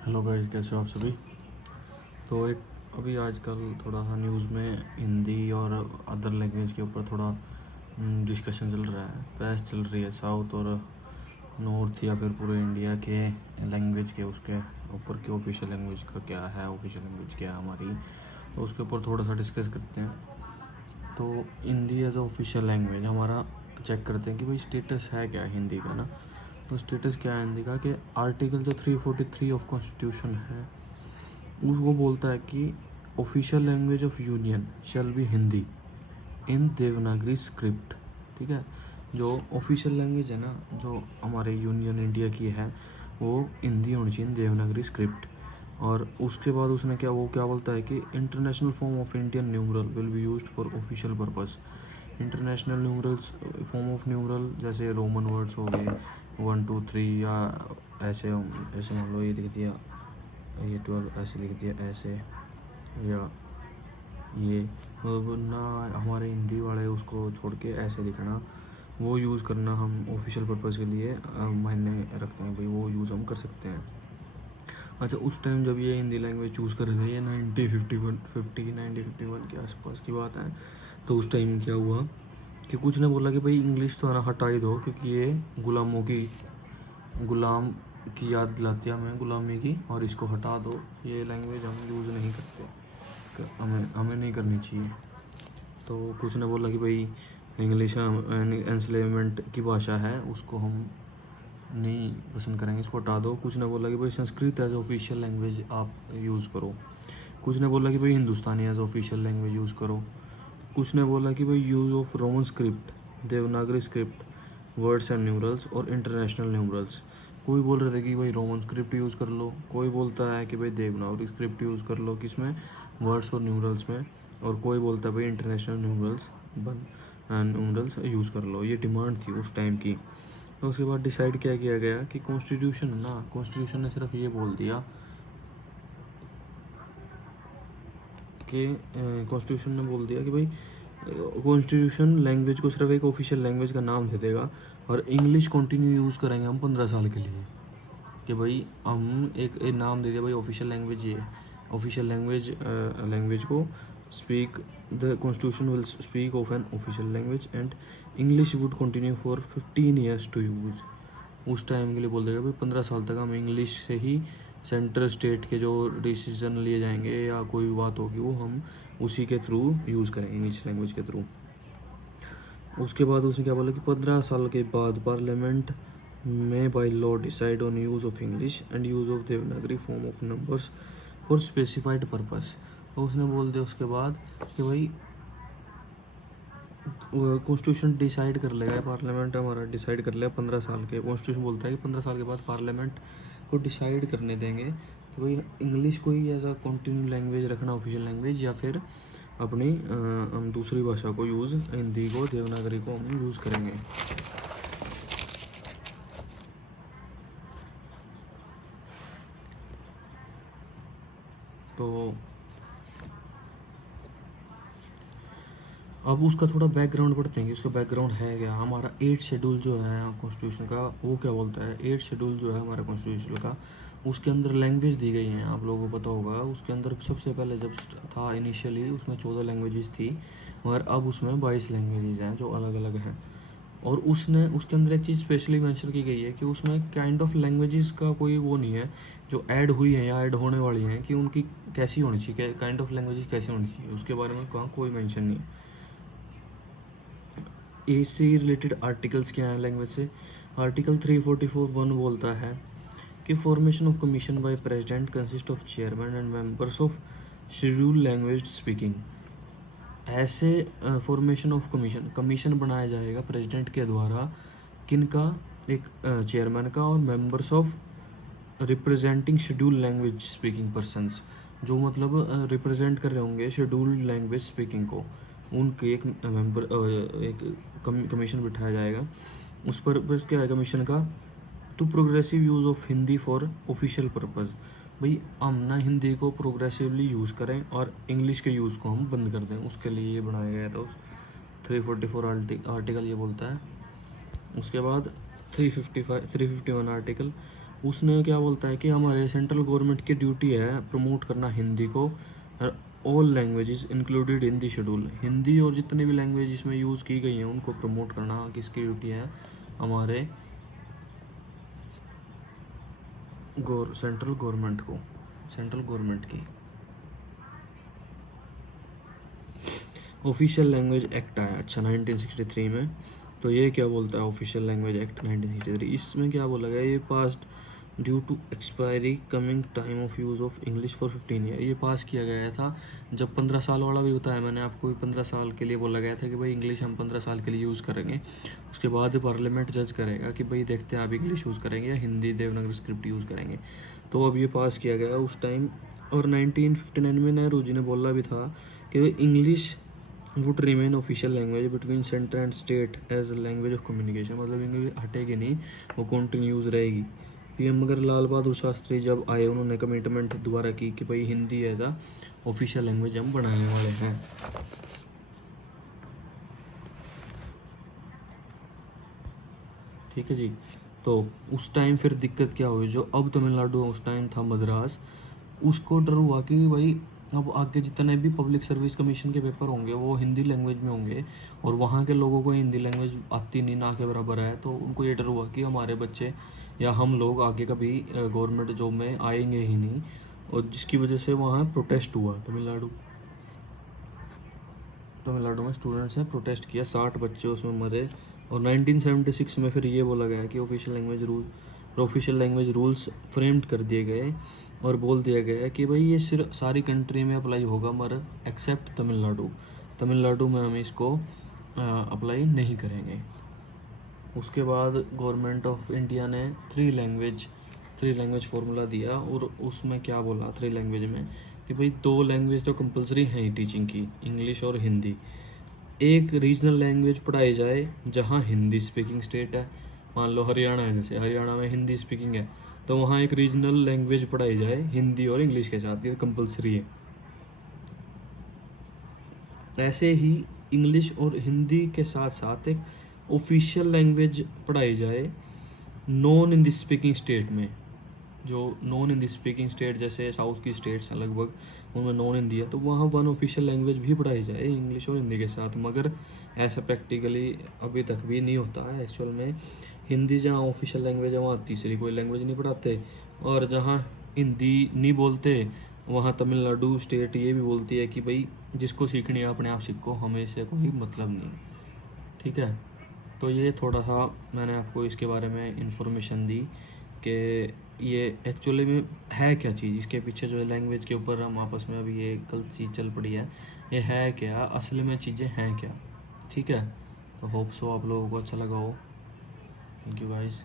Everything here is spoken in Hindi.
हेलो गाइस, कैसे हो आप सभी। तो एक अभी आजकल थोड़ा सा न्यूज़ में हिंदी और अदर लैंग्वेज के ऊपर थोड़ा डिस्कशन चल रहा है, बहस चल रही है। साउथ और नॉर्थ या फिर पूरे इंडिया के लैंग्वेज के उसके ऊपर कि ऑफिशियल लैंग्वेज का क्या है, ऑफिशियल लैंग्वेज क्या है हमारी। तो उसके ऊपर थोड़ा सा डिस्कस करते हैं। तो हिंदी एज ऑफिशियल लैंग्वेज हमारा चेक करते हैं कि भाई स्टेटस है क्या हिंदी का ना। तो स्टेटस क्या है हिंदी का कि आर्टिकल जो 343 ऑफ कॉन्स्टिट्यूशन है वो बोलता है कि official language of union shall be Hindi in Devanagari script. ठीक है, जो ऑफिशियल लैंग्वेज है ना जो हमारे यूनियन इंडिया की है वो हिंदी होनी चाहिए देवनागरी स्क्रिप्ट। और उसके बाद उसने क्या बोलता है कि international form of Indian numeral will be used for official purpose. International numerals, form of numeral जैसे रोमन वर्ड्स हो गए 1 2 3 या ऐसे ऐसे मान लो ये लिख दिया, ये 12 ऐसे लिख दिया ऐसे, या ये मतलब ना हमारे हिंदी वाले उसको छोड़ के ऐसे लिखना, वो यूज़ करना हम ऑफिशियल पर्पज़ के लिए मायने रखते हैं भाई, वो यूज़ हम कर सकते हैं। अच्छा, उस टाइम जब ये हिंदी लैंग्वेज चूज़ कर रहे थे, ये 1951 के आसपास की बात है। तो उस टाइम क्या हुआ कि कुछ ने बोला कि भाई इंग्लिश तो है ना हटा ही दो, क्योंकि ये गुलाम की याद दिलाती है हमें गुलामी की, और इसको हटा दो, ये लैंग्वेज हम यूज़ नहीं करते, हमें हमें नहीं करनी चाहिए। तो कुछ ने बोला कि भाई इंग्लिश एंस्लेवमेंट की भाषा है, उसको हम नहीं पसंद करेंगे, इसको हटा दो। कुछ ने बोला कि भाई संस्कृत एज ऑफिशियल लैंग्वेज आप यूज़ करो। कुछ ने बोला कि भाई हिंदुस्तानी एज ऑफिशियल लैंग्वेज यूज़ करो। कुछ ने बोला कि भाई use of Roman script, Devanagari script, words and numerals और इंटरनेशनल न्यूमरल्स। कोई बोल रहे थे कि भाई रोमन स्क्रिप्ट यूज़ कर लो, कोई बोलता है कि भाई देवनागरी स्क्रिप्ट यूज़ कर लो, किसमें, वर्ड्स और न्यूमरल्स में, और कोई बोलता है भाई इंटरनेशनल न्यूमरल्स यूज़ कर लो। ये डिमांड थी उस टाइम की। तो उसके बाद डिसाइड क्या किया गया कि कॉन्स्टिट्यूशन ना, कॉन्स्टिट्यूशन ने सिर्फ ये बोल दिया कि कॉन्स्टिट्यूशन ने बोल दिया कि भाई कॉन्स्टिट्यूशन लैंग्वेज को सिर्फ एक ऑफिशियल लैंग्वेज का नाम दे देगा, और इंग्लिश कंटिन्यू यूज़ करेंगे हम 15 साल के लिए। कि भाई हम एक नाम दे दिया भाई ऑफिशियल लैंग्वेज, ये ऑफिशियल लैंग्वेज को speak, the constitution will speak of an official language and English would continue for 15 years to use. उस टाइम के लिए बोल देगा भाई 15 साल तक हम इंग्लिश से ही सेंट्रल स्टेट के जो डिसीजन लिए जाएंगे या कोई भी बात होगी वो हम उसी के थ्रू यूज़ करेंगे, इंग्लिश लैंग्वेज के थ्रू। उसके बाद उसने क्या बोला कि 15 साल के बाद पार्लियामेंट में by law decide on use of English and use of Devanagari form of numbers for specified purpose. तो उसने बोल दिया उसके बाद कि भाई कॉन्स्टिट्यूशन डिसाइड कर लेगा, पार्लियामेंट हमारा डिसाइड कर लेगा 15 साल के, कॉन्स्टिट्यूशन बोलता है कि 15 साल के बाद पार्लियामेंट को डिसाइड करने देंगे कि भाई इंग्लिश को ही एज अ कंटिन्यू लैंग्वेज रखना, ऑफिशियल लैंग्वेज, या फिर अपनी हम दूसरी भाषा को यूज़, हिंदी को, देवनागरी को हम यूज़ करेंगे। तो अब उसका थोड़ा बैकग्राउंड पढ़ते हैं कि उसका बैकग्राउंड है क्या। हमारा 8 शेड्यूल जो है कॉन्स्टिट्यूशन का, वो क्या बोलता है, 8 शेड्यूल जो है हमारे कॉन्स्टिट्यूशन का, उसके अंदर लैंग्वेज दी गई हैं, आप लोगों को पता होगा। उसके अंदर सबसे पहले जब था इनिशियली उसमें 14 लैंग्वेजेस थी, मगर अब उसमें 22 लैंग्वेजेस हैं जो अलग अलग हैं। और उसके अंदर एक चीज़ स्पेशली मेंशन की गई है कि उसमें काइंड ऑफ लैंग्वेजेस का कोई वो नहीं है जो ऐड हुई हैं या ऐड होने वाली हैं कि उनकी कैसी होनी चाहिए, काइंड ऑफ लैंग्वेजेस कैसी होनी चाहिए, उसके बारे में कहाँ कोई मेंशन नहीं। इससे रिलेटेड आर्टिकल्स क्या हैं लैंग्वेज से। आर्टिकल 344(1) बोलता है कि formation of commission by president consist of chairman and members of schedule language speaking. ऐसे फॉर्मेशन ऑफ कमीशन बनाया जाएगा प्रेसिडेंट के द्वारा, किनका, एक चेयरमैन का और members of representing schedule language speaking persons, जो मतलब रिप्रेजेंट कर रहे होंगे शेड्यूल लैंग्वेज स्पीकिंग को, उनके एक मेंबर, एक कमीशन बिठाया जाएगा। उस पर्पज़ क्या है कमीशन का, to progressive use of Hindi for official purpose. भाई हम ना हिंदी को प्रोग्रेसिवली यूज़ करें और इंग्लिश के यूज़ को हम बंद कर दें, उसके लिए ये बनाया गया था। उस 344 आर्टिकल ये बोलता है। उसके बाद 351 आर्टिकल, उसने क्या बोलता है कि हमारे सेंट्रल गवर्नमेंट की ड्यूटी है प्रमोट करना हिंदी को, all languages included in the schedule. Hindi और जितने भी लैंग्वेज इसमें यूज़ की गई हैं उनको प्रमोट करना किसकी ड्यूटी है, हमारे सेंट्रल गवर्नमेंट को, सेंट्रल गवर्नमेंट की। ऑफिशियल लैंग्वेज एक्ट आया अच्छा 1963 में। तो ये क्या बोलता है ऑफिशियल लैंग्वेज एक्ट 1963, इसमें क्या बोला गया, ये passed due to expiry coming time of use of English for 15 year. ये पास किया गया था जब 15 साल वाला भी होता है, मैंने आपको भी 15 साल के लिए बोला गया था कि भाई इंग्लिश हम 15 साल के लिए यूज़ करेंगे। उसके बाद पार्लियामेंट जज करेगा कि भाई देखते हैं आप इंग्लिश यूज़ करेंगे या हिंदी देवनागरी स्क्रिप्ट यूज़ करेंगे। तो अब ये पास किया गया उस टाइम। और 1959 में नेहरू जी ने बोला भी था कि भाई English would remain official language between centre and state as language of communication, मतलब इंग्लिश हटेगी नहीं, वो कंटिन्यूज रहेगी। पीएम मगर लाल बहादुर शास्त्री जब आए उन्होंने कमिटमेंट दोबारा की कि भाई हिंदी एज आ ऑफिशियल लैंग्वेज हम बनाने वाले हैं। ठीक है जी। तो उस टाइम फिर दिक्कत क्या हुई, जो अब तमिलनाडु उस टाइम था मद्रास, उसको डर हुआ कि भाई अब आगे जितने भी पब्लिक सर्विस कमीशन के पेपर होंगे वो हिंदी लैंग्वेज में होंगे और वहाँ के लोगों को हिंदी लैंग्वेज आती नहीं, ना के बराबर है। तो उनको ये डर हुआ कि हमारे बच्चे या हम लोग आगे कभी गवर्नमेंट जॉब में आएंगे ही नहीं, और जिसकी वजह से वहाँ प्रोटेस्ट हुआ। तमिलनाडु में स्टूडेंट्स ने प्रोटेस्ट किया, 60 बच्चे उसमें मरे। और 1976 में फिर ये बोला गया कि ऑफिशियल लैंग्वेज रूल्स फ्रेम्ड कर दिए गए और बोल दिया गया कि भाई ये सिर्फ सारी कंट्री में अप्लाई होगा मगर एक्सेप्ट तमिलनाडु में हम इसको अप्लाई नहीं करेंगे। उसके बाद गवर्नमेंट ऑफ इंडिया ने थ्री लैंग्वेज फार्मूला दिया और उसमें क्या बोला थ्री लैंग्वेज में कि भाई 2 लैंग्वेज तो कंपलसरी हैं ही टीचिंग की, इंग्लिश और हिंदी। एक रीजनल लैंग्वेज पढ़ाई जाए जहाँ हिंदी स्पीकिंग स्टेट है, मान लो हरियाणा है, जैसे हरियाणा में हिंदी स्पीकिंग है तो वहाँ एक रीजनल लैंग्वेज पढ़ाई जाए हिंदी और इंग्लिश के साथ, ये कंपलसरी है। ऐसे ही इंग्लिश और हिंदी के साथ साथ एक ऑफिशियल लैंग्वेज पढ़ाई जाए non in the speaking state में। जो non in the speaking state जैसे साउथ की स्टेट्स हैं लगभग, उनमें नॉन हिंदी है तो वहाँ वन ऑफिशियल लैंग्वेज भी पढ़ाई जाए इंग्लिश और हिंदी के साथ। मगर ऐसा प्रैक्टिकली अभी तक भी नहीं होता है। एक्चुअल में हिंदी जहाँ ऑफिशियल लैंग्वेज है वहाँ तीसरी कोई लैंग्वेज नहीं पढ़ाते, और जहाँ हिंदी नहीं बोलते वहाँ तमिलनाडु स्टेट ये भी बोलती है कि भाई जिसको सीखनी है अपने आप सीखो, हमें इससे कोई मतलब नहीं। ठीक है, तो ये थोड़ा सा मैंने आपको इसके बारे में इंफॉर्मेशन दी कि ये एक्चुअली में है क्या चीज़, इसके पीछे जो है लैंग्वेज के ऊपर हम आपस में अभी ये गलत चीज़ चल पड़ी है, ये है क्या असल में चीज़ें हैं क्या। ठीक है, तो होप सो आप लोगों को अच्छा लगा हो। Thank you guys.